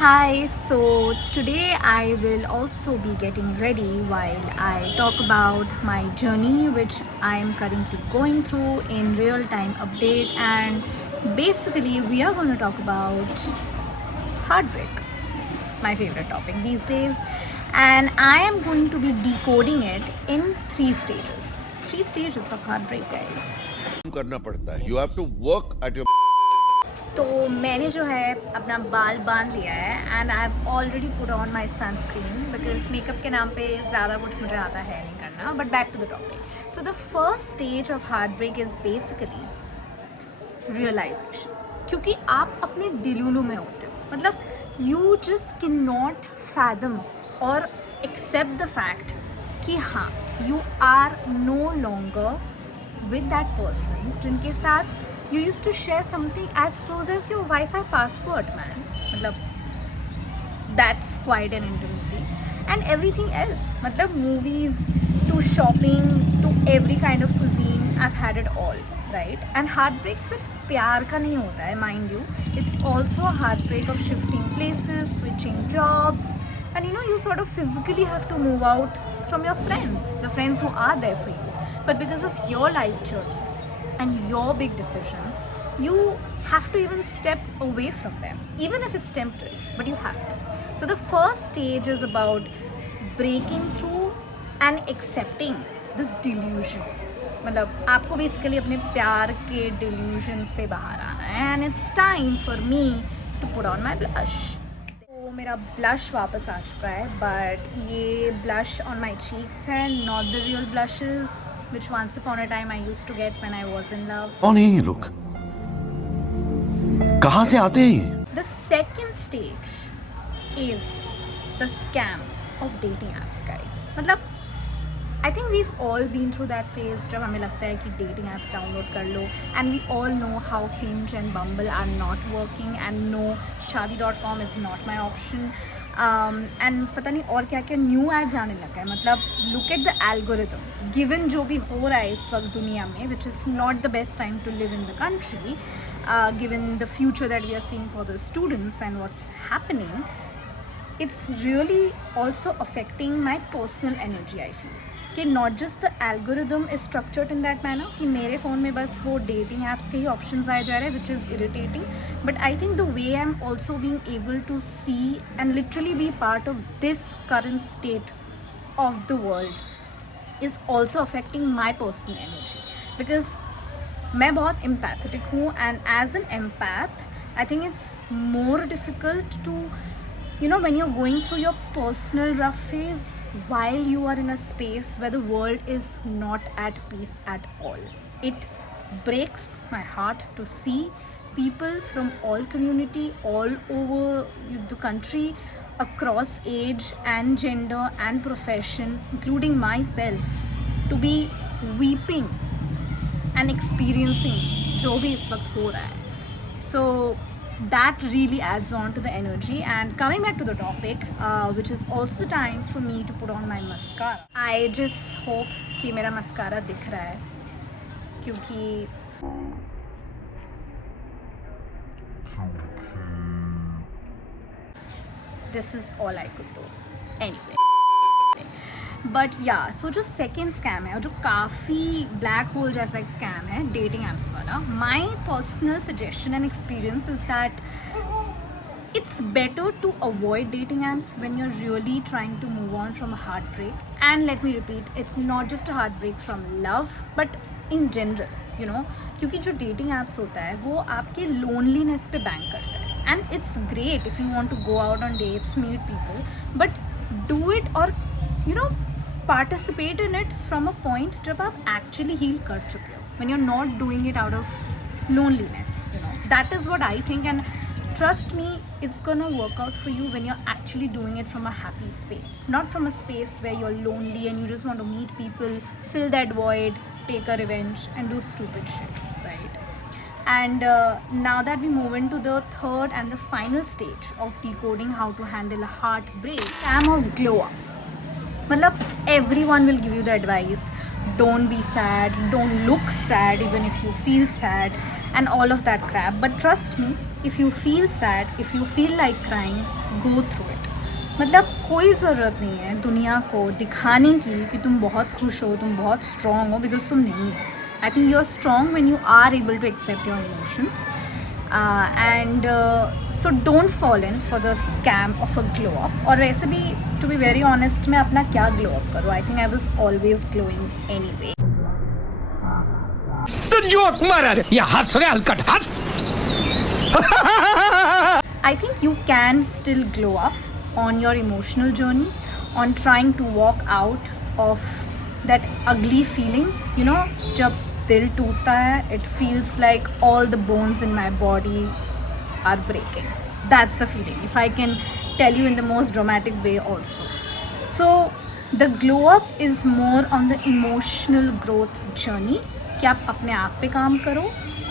Hi, so today I will also be getting ready while I talk about my journey, which I am currently going through in real time update. And basically, we are going to talk about heartbreak, my favorite topic these days. And I am going to be decoding it in three stages. Three stages of heartbreak, guys. करना पड़ता है. You have to work at your. तो मैंने जो है अपना बाल बांध लिया है and I have already put on my sunscreen because makeup के नाम पे ज़्यादा कुछ मुझे आता है नहीं करना. But back to the topic. So the first stage of heart break is basically realisation. क्योंकि आप अपने दिलुलू में होते हो, मतलब you just can not fathom और एक्सेप्ट द फैक्ट कि हाँ you are no longer with that person जिनके साथ you used to share something as close as your Wi-Fi password, man. मतलब that's quite an intimacy. And everything else, मतलब movies to shopping to every kind of cuisine, I've had it all, right? And heartbreak सिर्फ प्यार का नहीं होता है, mind you. It's also a heartbreak of shifting places, switching jobs, and you sort of physically have to move out from your friends, the friends who are there for you. But because of your life journey and your big decisions, you have to even step away from them, even if it's temporary, but you have to. So the first stage is about breaking through and accepting this delusion. मतलब आपको basically अपने प्यार के delusion से बाहर आना है. And it's time for me to put on my blush. तो मेरा ब्लश वापस आ चुका है, बट ये ब्लश ऑन माई चीक्स है, not the real blushes which once upon a time I used to get when I was in love. कौन है ये लोग? कहाँ से आते हैं ये? The second stage is the scam of dating apps, guys. मतलब I think we've all been through that phase जब हमें लगता है कि dating apps download कर लो, and we all know how Hinge and Bumble are not working, and no, Shaadi.com is not my option. And पता नहीं और क्या क्या न्यू एड्स आने लगा है. मतलब look at the algorithm given जो भी हो रहा है इस वक्त दुनिया में, which is not the best time to live in the country given the future that we are seeing for the students and what's happening. it's really also affecting my personal energy. I feel कि not just the algorithm is structured in that manner कि मेरे phone में बस वो dating apps के ही options आए जा रहे हैं, which is irritating. But I think the way I'm also being able to see and literally be part of this current state of the world is also affecting my personal energy, because मैं बहुत empathetic हूँ, and as an empath I think it's more difficult to when you're going through your personal rough phase while you are in a space where the world is not at peace at all. It breaks my heart to see people from all community, all over the country, across age and gender and profession, including myself, to be weeping and experiencing जो भी इस वक्त हो रहा है. So that really adds on to the energy. And coming back to the topic, which is also the time for me to put on my mascara. I just hope कि मेरा mascara दिख रहा है, क्योंकि this is all I could do. Anyway. But या सो जो second scam है और जो काफ़ी ब्लैक होल जैसा एक स्कैम है डेटिंग एप्स वाला, my personal suggestion and experience is that it's better to avoid dating apps when you're really trying to move on from a heartbreak. And let me repeat, it's not just a heartbreak from love but in general, क्योंकि जो dating apps होता है वो आपके loneliness पे bank करता है. And it's great if you want to go out on dates, meet people, but do it or participate in it from a point जब आप actually heal कर चुके हो, when you're not doing it out of loneliness. That is what I think, and trust me, it's gonna work out for you when you're actually doing it from a happy space, not from a space where you're lonely and you just want to meet people, fill that void, take a revenge and do stupid shit, right? And now that we move into the third and the final stage of decoding how to handle a heartbreak, scam of glow up. मतलब everyone will give you the advice, don't be sad, don't look sad even if you feel sad, and all of that crap. But trust me, if you feel sad, if you feel like crying, go through it. मतलब कोई ज़रूरत नहीं है दुनिया को दिखाने की कि तुम बहुत खुश हो, तुम बहुत स्ट्रॉन्ग हो, बिकॉज तुम नहीं हो. I think you are strong when you are able to accept your emotions. And so don't fall in for the scam of a glow up. और वैसे भी टू बी वेरी ऑनेस्ट, मैं अपना क्या ग्लो अप करूँ? I think I was always glowing any way. तो joke मारा रे, या हंस रे हलकट हंस. I think you can still glow up on your emotional journey, on trying to walk out of that ugly feeling. You know, जब दिल टूटता है, it feels like all the bones in my body are breaking. That's the feeling, if I can tell you in the most dramatic way also. So the glow up is more on the emotional growth journey कि आप अपने आप पे काम करो,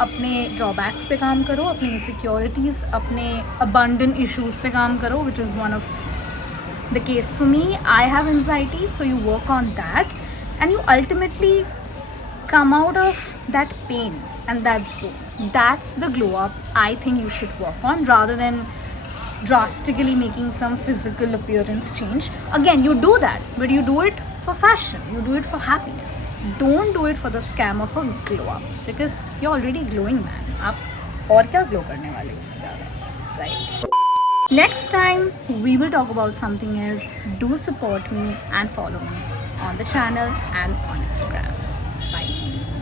अपने drawbacks पे काम करो, अपनी इनसिक्योरिटीज़, अपने अबंडेंट इश्यूज़ पे काम करो, which is one of the case for me. I have anxiety, so you work on that and you ultimately come out of that pain and that zone. That's the glow up I think you should work on, rather than drastically making some physical appearance change. Again, you do that, but you do it for fashion, you do it for happiness. Don't do it for the scam of a glow up, because you're already glowing, man. आप और क्या glow करने वाले हो इससे ज़्यादा, right? Next time we will talk about something else. Do support me and follow me on the channel and on Instagram. Bye.